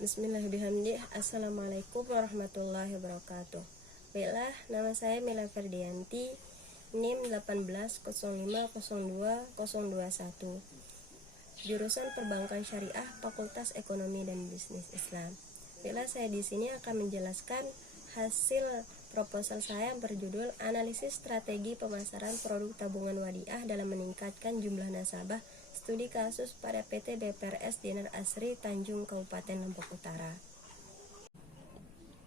Bismillahirrahmanirrahim. Assalamualaikum warahmatullahi wabarakatuh. Baiklah, nama saya Mila Ferdianti, NIM 1805020021, jurusan Perbankan Syariah, Fakultas Ekonomi dan Bisnis Islam. Baiklah, saya di sini akan menjelaskan hasil proposal saya yang berjudul Analisis Strategi Pemasaran Produk Tabungan Wadiah dalam Meningkatkan Jumlah Nasabah Studi Kasus pada PT BPRS Dinar Asri Tanjung Kabupaten Lombok Utara.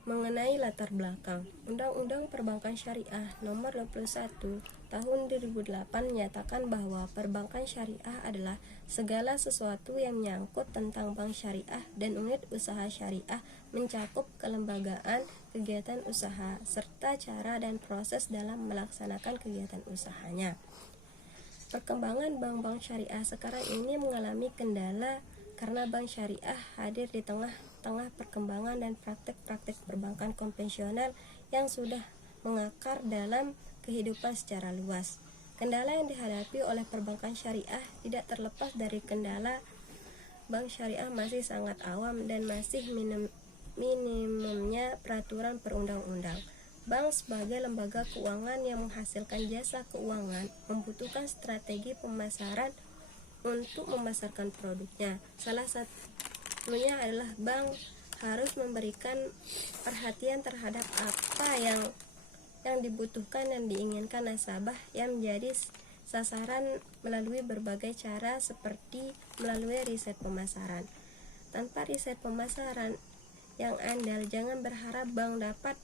Mengenai latar belakang, Undang-Undang Perbankan Syariah Nomor 21 Tahun 2008 menyatakan bahwa perbankan syariah adalah segala sesuatu yang menyangkut tentang bank syariah dan unit usaha syariah, mencakup kelembagaan, kegiatan usaha, serta cara dan proses dalam melaksanakan kegiatan usahanya. Perkembangan bank-bank syariah sekarang ini mengalami kendala karena bank syariah hadir di tengah-tengah perkembangan dan praktek-praktek perbankan konvensional yang sudah mengakar dalam kehidupan secara luas. Kendala yang dihadapi oleh perbankan syariah tidak terlepas dari kendala bank syariah masih sangat awam dan masih minimumnya peraturan perundang-undang. Bank sebagai lembaga keuangan yang menghasilkan jasa keuangan membutuhkan strategi pemasaran untuk memasarkan produknya. Salah satunya adalah bank harus memberikan perhatian terhadap apa yang dibutuhkan dan diinginkan nasabah yang menjadi sasaran melalui berbagai cara seperti melalui riset pemasaran. Tanpa riset pemasaran yang andal, jangan berharap bank dapat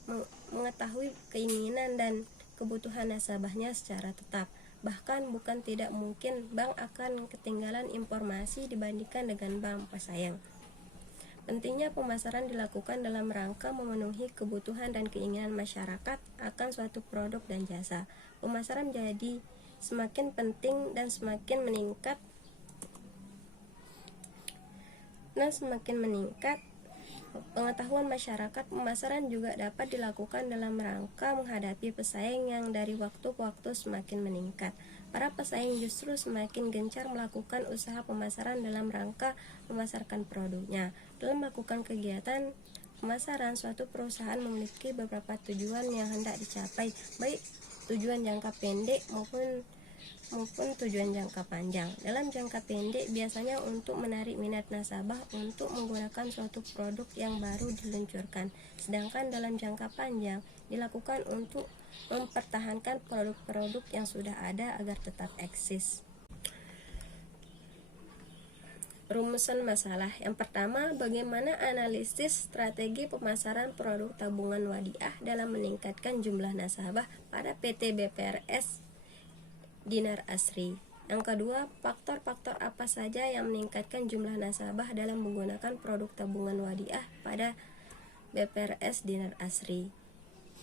mengetahui keinginan dan kebutuhan nasabahnya secara tetap. Bahkan bukan tidak mungkin bank akan ketinggalan informasi dibandingkan dengan bank pesaing. Pentingnya pemasaran dilakukan dalam rangka memenuhi kebutuhan dan keinginan masyarakat akan suatu produk dan jasa. Pemasaran jadi semakin penting dan semakin meningkat pengetahuan masyarakat. Pemasaran juga dapat dilakukan dalam rangka menghadapi pesaing yang dari waktu ke waktu semakin meningkat. Para pesaing justru semakin gencar melakukan usaha pemasaran dalam rangka memasarkan produknya. Dalam melakukan kegiatan pemasaran, suatu perusahaan memiliki beberapa tujuan yang hendak dicapai, baik tujuan jangka pendek maupun tujuan jangka panjang. Dalam jangka pendek biasanya untuk menarik minat nasabah untuk menggunakan suatu produk yang baru diluncurkan, sedangkan dalam jangka panjang dilakukan untuk mempertahankan produk-produk yang sudah ada agar tetap eksis. Rumusan masalah. Yang pertama, bagaimana analisis strategi pemasaran produk tabungan wadiah dalam meningkatkan jumlah nasabah pada PT BPRS Dinar Asri. Yang kedua, faktor-faktor apa saja yang meningkatkan jumlah nasabah dalam menggunakan produk tabungan wadiah pada BPRS Dinar Asri.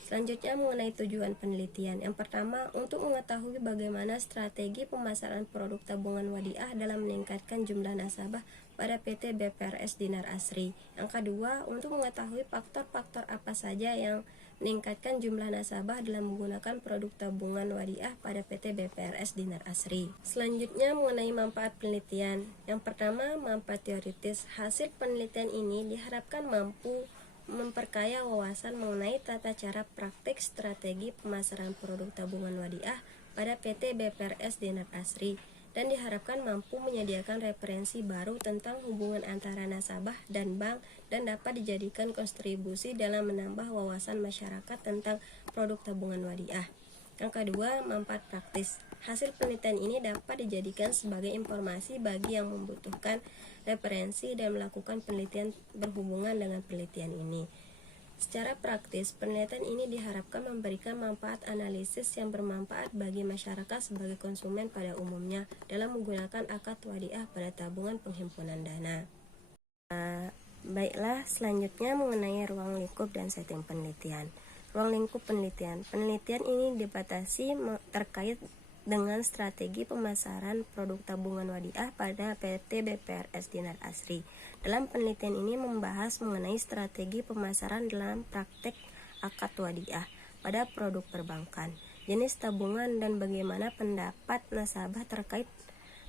Selanjutnya, mengenai tujuan penelitian. Yang pertama, untuk mengetahui bagaimana strategi pemasaran produk tabungan wadiah dalam meningkatkan jumlah nasabah pada PT BPRS Dinar Asri. Yang kedua, untuk mengetahui faktor-faktor apa saja yang meningkatkan jumlah nasabah dalam menggunakan produk tabungan wadiah pada PT BPRS Dinar Asri. Selanjutnya, mengenai manfaat penelitian. Yang pertama, manfaat teoritis. Hasil penelitian ini diharapkan mampu memperkaya wawasan mengenai tata cara praktik strategi pemasaran produk tabungan wadiah pada PT BPRS Dinar Asri dan diharapkan mampu menyediakan referensi baru tentang hubungan antara nasabah dan bank dan dapat dijadikan kontribusi dalam menambah wawasan masyarakat tentang produk tabungan wadiah. Yang kedua, manfaat praktis. Hasil penelitian ini dapat dijadikan sebagai informasi bagi yang membutuhkan referensi dan melakukan penelitian berhubungan dengan penelitian ini. Secara praktis, penelitian ini diharapkan memberikan manfaat analisis yang bermanfaat bagi masyarakat sebagai konsumen pada umumnya dalam menggunakan akad wadiah pada tabungan penghimpunan dana. Baiklah, selanjutnya mengenai ruang lingkup dan setting penelitian. Ruang lingkup penelitian. Penelitian ini dibatasi terkait dengan strategi pemasaran produk tabungan wadiah pada PT BPRS Dinar Asri. Dalam penelitian ini membahas mengenai strategi pemasaran dalam praktek akad wadiah pada produk perbankan, jenis tabungan, dan bagaimana pendapat nasabah terkait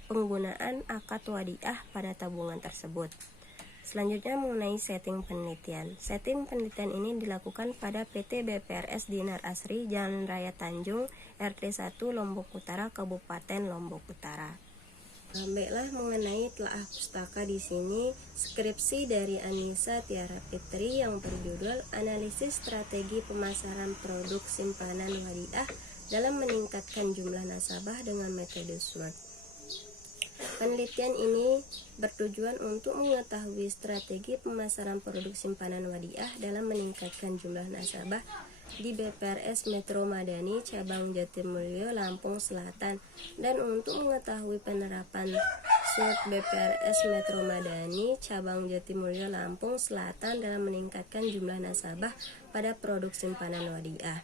penggunaan akad wadiah pada tabungan tersebut. Selanjutnya mengenai setting penelitian. Setting penelitian ini dilakukan pada PT BPRS Dinar Asri, Jalan Raya Tanjung, RT 1 Lombok Utara, Kabupaten Lombok Utara. Baiklah, mengenai telaah pustaka di sini skripsi dari Anissa Tiara Fitri yang berjudul Analisis Strategi Pemasaran Produk Simpanan Wadiah dalam Meningkatkan Jumlah Nasabah dengan Metode SWOT. Penelitian ini bertujuan untuk mengetahui strategi pemasaran produk simpanan wadiah dalam meningkatkan jumlah nasabah di BPRS Metro Madani Cabang Jatimulyo, Lampung Selatan, dan untuk mengetahui penerapan SWOT BPRS Metro Madani Cabang Jatimulyo, Lampung Selatan dalam meningkatkan jumlah nasabah pada produk simpanan wadiah.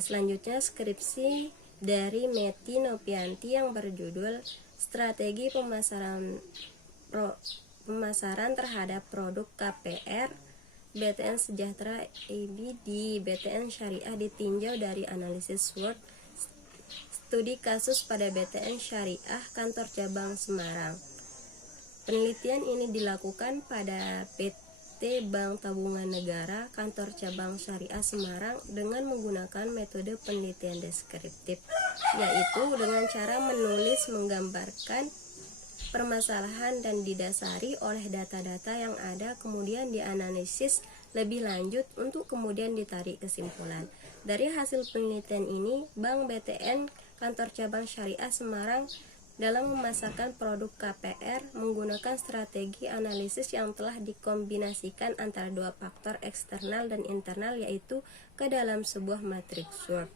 Selanjutnya skripsi dari Meti Nopianti yang berjudul Strategi Pemasaran terhadap produk KPR BTN Sejahtera IB di BTN Syariah ditinjau dari analisis SWOT studi kasus pada BTN Syariah kantor cabang Semarang. Penelitian ini dilakukan pada PT Bank Tabungan Negara kantor cabang Syariah Semarang dengan menggunakan metode penelitian deskriptif, yaitu dengan cara menulis menggambarkan permasalahan dan didasari oleh data-data yang ada, kemudian dianalisis lebih lanjut untuk kemudian ditarik kesimpulan. Dari hasil penelitian ini, Bank BTN kantor cabang Syariah Semarang dalam memasarkan produk KPR menggunakan strategi analisis yang telah dikombinasikan antara dua faktor eksternal dan internal, yaitu ke dalam sebuah matriks SWOT.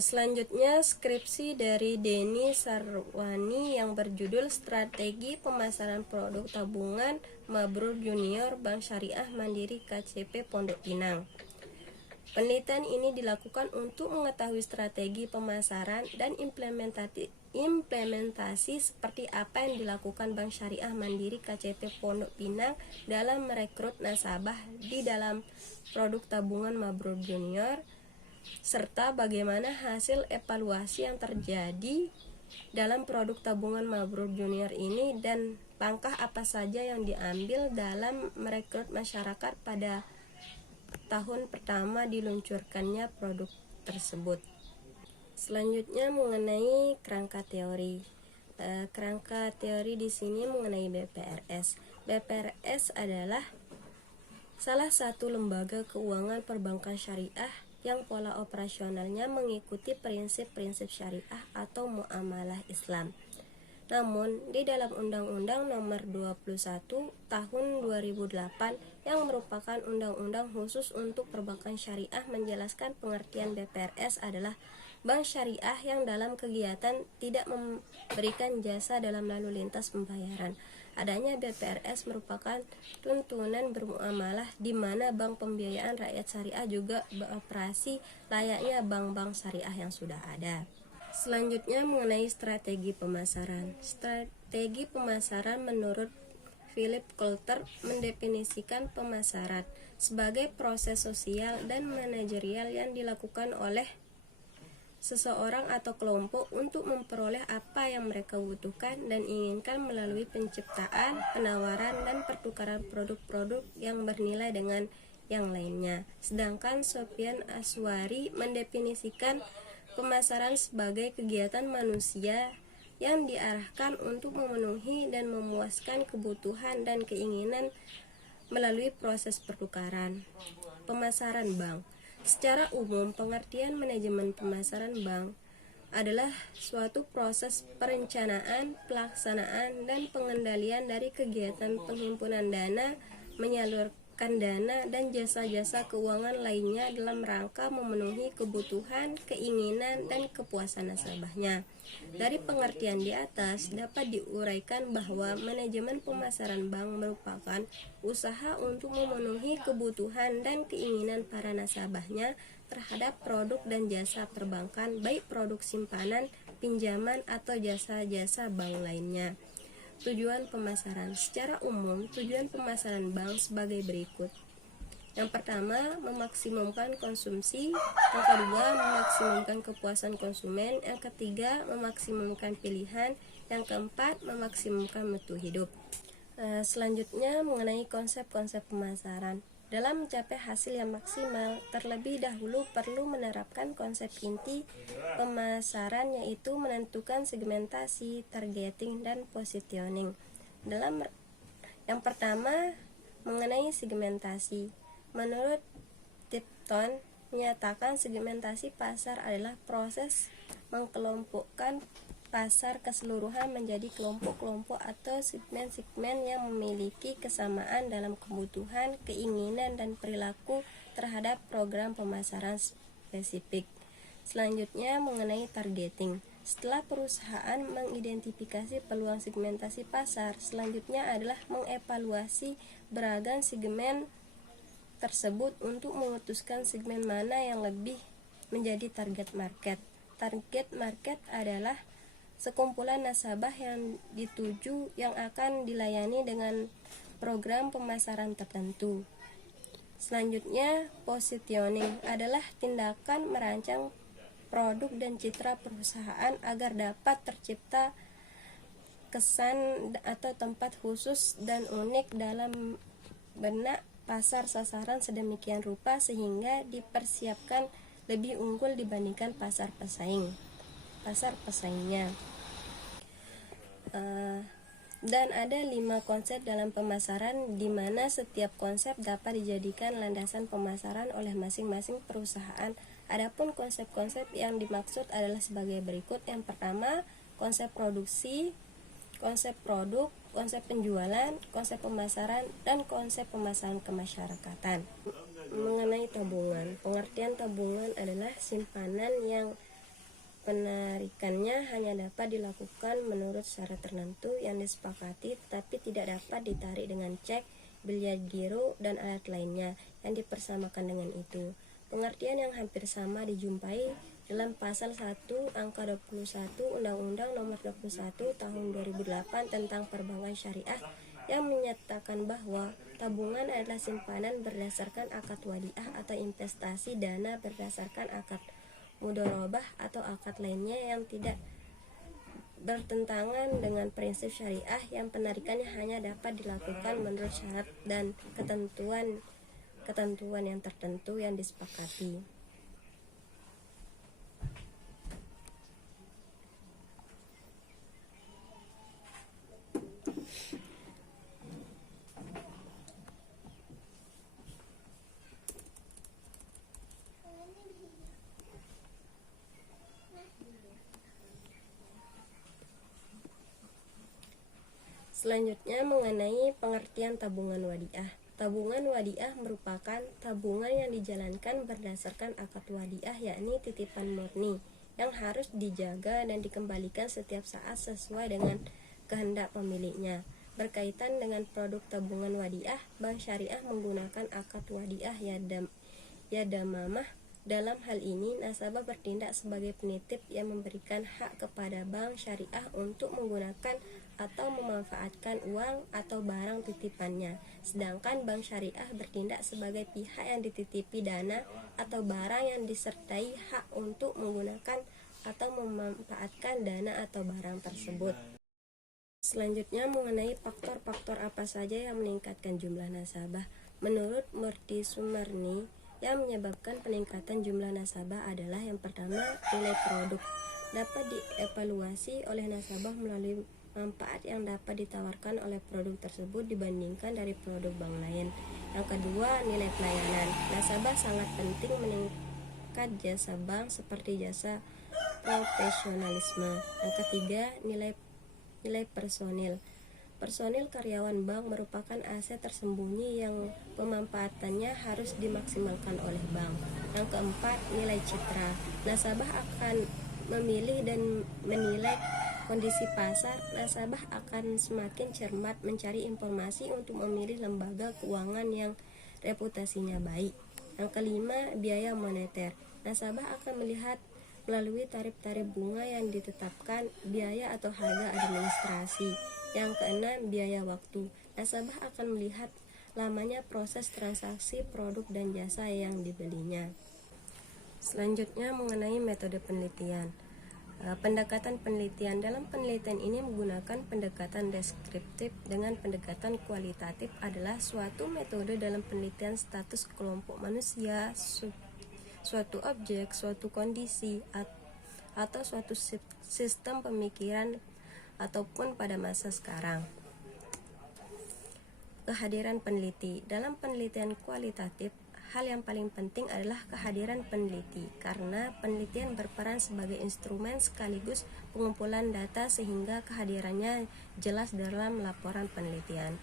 Selanjutnya skripsi dari Denny Sarwani yang berjudul Strategi Pemasaran Produk Tabungan Mabrur Junior Bank Syariah Mandiri KCP Pondok Pinang. Penelitian ini dilakukan untuk mengetahui strategi pemasaran dan implementasi seperti apa yang dilakukan Bank Syariah Mandiri KCP Pondok Pinang dalam merekrut nasabah di dalam produk tabungan Mabrur Junior, serta bagaimana hasil evaluasi yang terjadi dalam produk tabungan Mabrur Junior ini dan langkah apa saja yang diambil dalam merekrut masyarakat pada tahun pertama diluncurkannya produk tersebut. Selanjutnya mengenai kerangka teori. Kerangka teori di sini mengenai BPRS. BPRS adalah salah satu lembaga keuangan perbankan syariah yang pola operasionalnya mengikuti prinsip-prinsip syariah atau muamalah Islam. Namun, di dalam Undang-Undang Nomor 21 Tahun 2008 yang merupakan undang-undang khusus untuk perbankan syariah menjelaskan pengertian BPRS adalah bank syariah yang dalam kegiatan tidak memberikan jasa dalam lalu lintas pembayaran. Adanya BPRS merupakan tuntunan bermuamalah di mana bank pembiayaan rakyat syariah juga beroperasi layaknya bank-bank syariah yang sudah ada. Selanjutnya mengenai strategi pemasaran. Strategi pemasaran menurut Philip Coulter mendefinisikan pemasaran sebagai proses sosial dan manajerial yang dilakukan oleh seseorang atau kelompok untuk memperoleh apa yang mereka butuhkan dan inginkan melalui penciptaan, penawaran, dan pertukaran produk-produk yang bernilai dengan yang lainnya. Sedangkan Sofyan Aswari mendefinisikan pemasaran sebagai kegiatan manusia yang diarahkan untuk memenuhi dan memuaskan kebutuhan dan keinginan melalui proses pertukaran. Pemasaran bank. Secara umum, pengertian manajemen pemasaran bank adalah suatu proses perencanaan, pelaksanaan, dan pengendalian dari kegiatan penghimpunan dana, menyalurkan dana, dan jasa-jasa keuangan lainnya dalam rangka memenuhi kebutuhan, keinginan, dan kepuasan nasabahnya. Dari pengertian di atas dapat diuraikan bahwa manajemen pemasaran bank merupakan usaha untuk memenuhi kebutuhan dan keinginan para nasabahnya terhadap produk dan jasa perbankan, baik produk simpanan, pinjaman, atau jasa-jasa bank lainnya. Tujuan pemasaran. Secara umum, tujuan pemasaran bank sebagai berikut. Yang pertama, memaksimumkan konsumsi. Yang kedua, memaksimumkan kepuasan konsumen. Yang ketiga, memaksimumkan pilihan. Yang keempat, memaksimumkan mutu hidup. Selanjutnya mengenai konsep-konsep pemasaran. Dalam mencapai hasil yang maksimal, terlebih dahulu perlu menerapkan konsep inti pemasaran, yaitu menentukan segmentasi, targeting, dan positioning. Yang pertama, mengenai segmentasi. Menurut Tipton, menyatakan segmentasi pasar adalah proses mengkelompokkan pasar keseluruhan menjadi kelompok-kelompok atau segmen-segmen yang memiliki kesamaan dalam kebutuhan, keinginan, dan perilaku terhadap program pemasaran spesifik. Selanjutnya mengenai targeting. Setelah perusahaan mengidentifikasi peluang segmentasi pasar, selanjutnya adalah mengevaluasi beragam segmen tersebut untuk memutuskan segmen mana yang lebih menjadi target market. Target market adalah sekumpulan nasabah yang dituju yang akan dilayani dengan program pemasaran tertentu. Selanjutnya, positioning adalah tindakan merancang produk dan citra perusahaan agar dapat tercipta kesan atau tempat khusus dan unik dalam benak pasar sasaran sedemikian rupa sehingga dipersiapkan lebih unggul dibandingkan pasar pesaingnya. Dan ada 5 konsep dalam pemasaran, di mana setiap konsep dapat dijadikan landasan pemasaran oleh masing-masing perusahaan. Adapun konsep-konsep yang dimaksud adalah sebagai berikut. Yang pertama, konsep produksi, konsep produk, konsep penjualan, konsep pemasaran, dan konsep pemasaran kemasyarakatan. Mengenai tabungan, pengertian tabungan adalah simpanan yang penarikannya hanya dapat dilakukan menurut syarat tertentu yang disepakati, tetapi tidak dapat ditarik dengan cek, biliar giro, dan alat lainnya yang dipersamakan dengan itu. Pengertian yang hampir sama dijumpai dalam pasal 1 angka 21 Undang-Undang Nomor 21 Tahun 2008 tentang Perbankan Syariah yang menyatakan bahwa tabungan adalah simpanan berdasarkan akad wadiah atau investasi dana berdasarkan akad mudharabah atau akad lainnya yang tidak bertentangan dengan prinsip syariah yang penarikannya hanya dapat dilakukan menurut syarat dan ketentuan yang tertentu yang disepakati. Selanjutnya mengenai pengertian tabungan wadiah. Tabungan wadiah merupakan tabungan yang dijalankan berdasarkan akad wadiah, yakni titipan murni yang harus dijaga dan dikembalikan setiap saat sesuai dengan kehendak pemiliknya. Berkaitan dengan produk tabungan wadiah, Bank Syariah menggunakan akad wadiah yadamamah. Dalam hal ini, nasabah bertindak sebagai penitip yang memberikan hak kepada Bank Syariah untuk menggunakan atau memanfaatkan uang atau barang titipannya, sedangkan Bank Syariah bertindak sebagai pihak yang dititipi dana atau barang yang disertai hak untuk menggunakan atau memanfaatkan dana atau barang tersebut. Selanjutnya mengenai faktor-faktor apa saja yang meningkatkan jumlah nasabah. Menurut Murti Sumarni, yang menyebabkan peningkatan jumlah nasabah adalah yang pertama, nilai produk dapat dievaluasi oleh nasabah melalui manfaat yang dapat ditawarkan oleh produk tersebut dibandingkan dari produk bank lain. Yang kedua, nilai pelayanan. Nasabah sangat penting meningkat jasa bank seperti jasa profesionalisme. Yang ketiga, nilai personil. Personil karyawan bank merupakan aset tersembunyi yang pemanfaatannya harus dimaksimalkan oleh bank. Yang keempat, nilai citra. Nasabah akan memilih dan menilai kondisi pasar. Nasabah akan semakin cermat mencari informasi untuk memilih lembaga keuangan yang reputasinya baik. Yang kelima, biaya moneter. Nasabah akan melihat melalui tarif-tarif bunga yang ditetapkan, biaya atau harga administrasi. Yang keenam, biaya waktu. Nasabah akan melihat lamanya proses transaksi produk dan jasa yang dibelinya. Selanjutnya mengenai metode penelitian. Pendekatan penelitian. Dalam penelitian ini menggunakan pendekatan deskriptif dengan pendekatan kualitatif adalah suatu metode dalam penelitian status kelompok manusia, suatu objek, suatu kondisi, atau suatu sistem pemikiran ataupun pada masa sekarang. Kehadiran peneliti. Dalam penelitian kualitatif, hal yang paling penting adalah kehadiran peneliti, karena penelitian berperan sebagai instrumen sekaligus pengumpulan data sehingga kehadirannya jelas dalam laporan penelitian.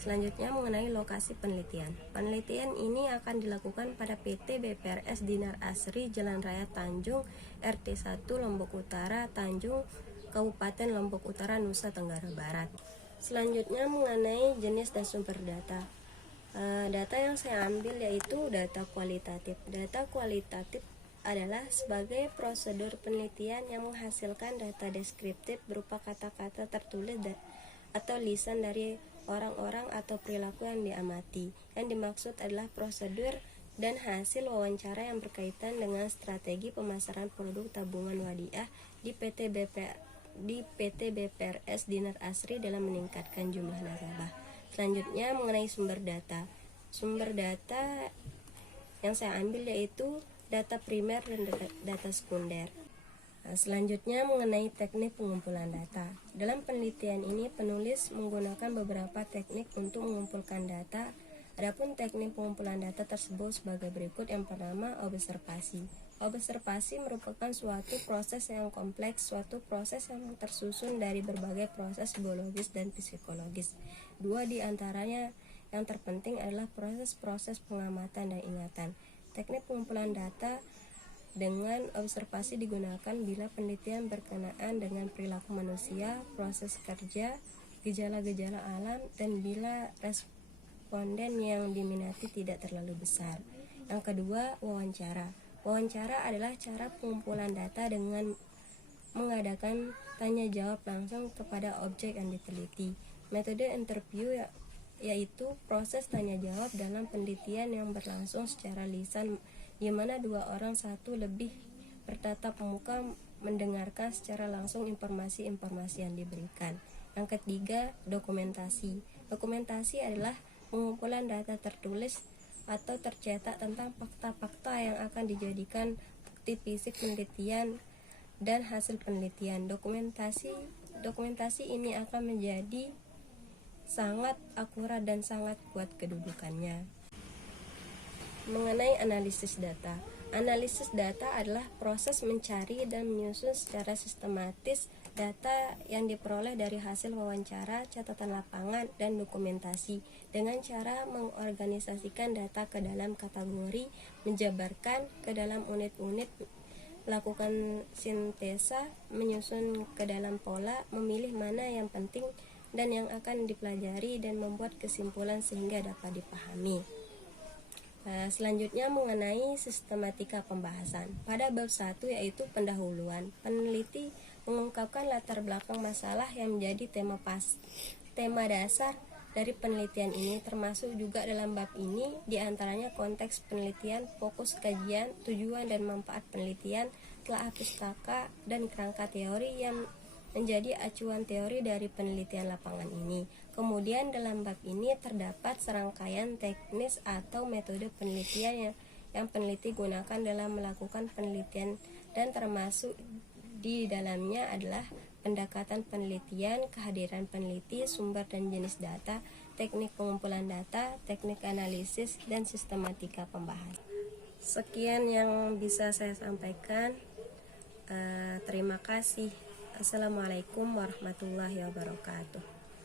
Selanjutnya mengenai lokasi penelitian. Penelitian ini akan dilakukan pada PT BPRS Dinar Asri, Jalan Raya Tanjung, RT 1 Lombok Utara, Tanjung, Kabupaten Lombok Utara, Nusa Tenggara Barat. Selanjutnya mengenai jenis dan sumber data. Data yang saya ambil yaitu data kualitatif. Data kualitatif adalah sebagai prosedur penelitian yang menghasilkan data deskriptif berupa kata-kata tertulis atau lisan dari orang-orang atau perilaku yang diamati. Yang dimaksud adalah prosedur dan hasil wawancara yang berkaitan dengan strategi pemasaran produk tabungan wadiah di PT BPRS Dinar Asri dalam meningkatkan jumlah nasabah. Selanjutnya mengenai sumber data. Sumber data yang saya ambil yaitu data primer dan data sekunder. Selanjutnya mengenai teknik pengumpulan data. Dalam penelitian ini penulis menggunakan beberapa teknik untuk mengumpulkan data. Adapun teknik pengumpulan data tersebut sebagai berikut. Yang pertama, observasi. Observasi merupakan suatu proses yang kompleks, suatu proses yang tersusun dari berbagai proses biologis dan psikologis. Dua di antaranya yang terpenting adalah proses-proses pengamatan dan ingatan. Teknik pengumpulan data dengan observasi digunakan bila penelitian berkenaan dengan perilaku manusia, proses kerja, gejala-gejala alam, dan bila responden yang diminati tidak terlalu besar. Yang kedua, wawancara. Wawancara adalah cara pengumpulan data dengan mengadakan tanya jawab langsung kepada objek yang diteliti. Metode interview yaitu proses tanya jawab dalam penelitian yang berlangsung secara lisan, di mana dua orang satu lebih bertatap muka mendengarkan secara langsung informasi-informasi yang diberikan. Yang ketiga, dokumentasi. Dokumentasi adalah pengumpulan data tertulis atau tercetak tentang fakta-fakta yang akan dijadikan bukti fisik penelitian dan hasil penelitian. Dokumentasi ini akan menjadi sangat akurat dan sangat kuat kedudukannya. Mengenai analisis data. Analisis data adalah proses mencari dan menyusun secara sistematis data yang diperoleh dari hasil wawancara, catatan lapangan, dan dokumentasi dengan cara mengorganisasikan data ke dalam kategori, menjabarkan ke dalam unit-unit, melakukan sintesa, menyusun ke dalam pola, memilih mana yang penting dan yang akan dipelajari, dan membuat kesimpulan sehingga dapat dipahami. Selanjutnya mengenai sistematika pembahasan. Pada bab 1 yaitu pendahuluan, peneliti mengungkapkan latar belakang masalah yang menjadi tema dasar dari penelitian ini, termasuk juga dalam bab ini diantaranya konteks penelitian, fokus kajian, tujuan dan manfaat penelitian, telah pustaka, dan kerangka teori yang menjadi acuan teori dari penelitian lapangan ini. Kemudian dalam bab ini terdapat serangkaian teknis atau metode penelitian yang peneliti gunakan dalam melakukan penelitian, dan termasuk di dalamnya adalah pendekatan penelitian, kehadiran peneliti, sumber dan jenis data, teknik pengumpulan data, teknik analisis, dan sistematika pembahasan. Sekian yang bisa saya sampaikan. Terima kasih. Assalamualaikum warahmatullahi wabarakatuh.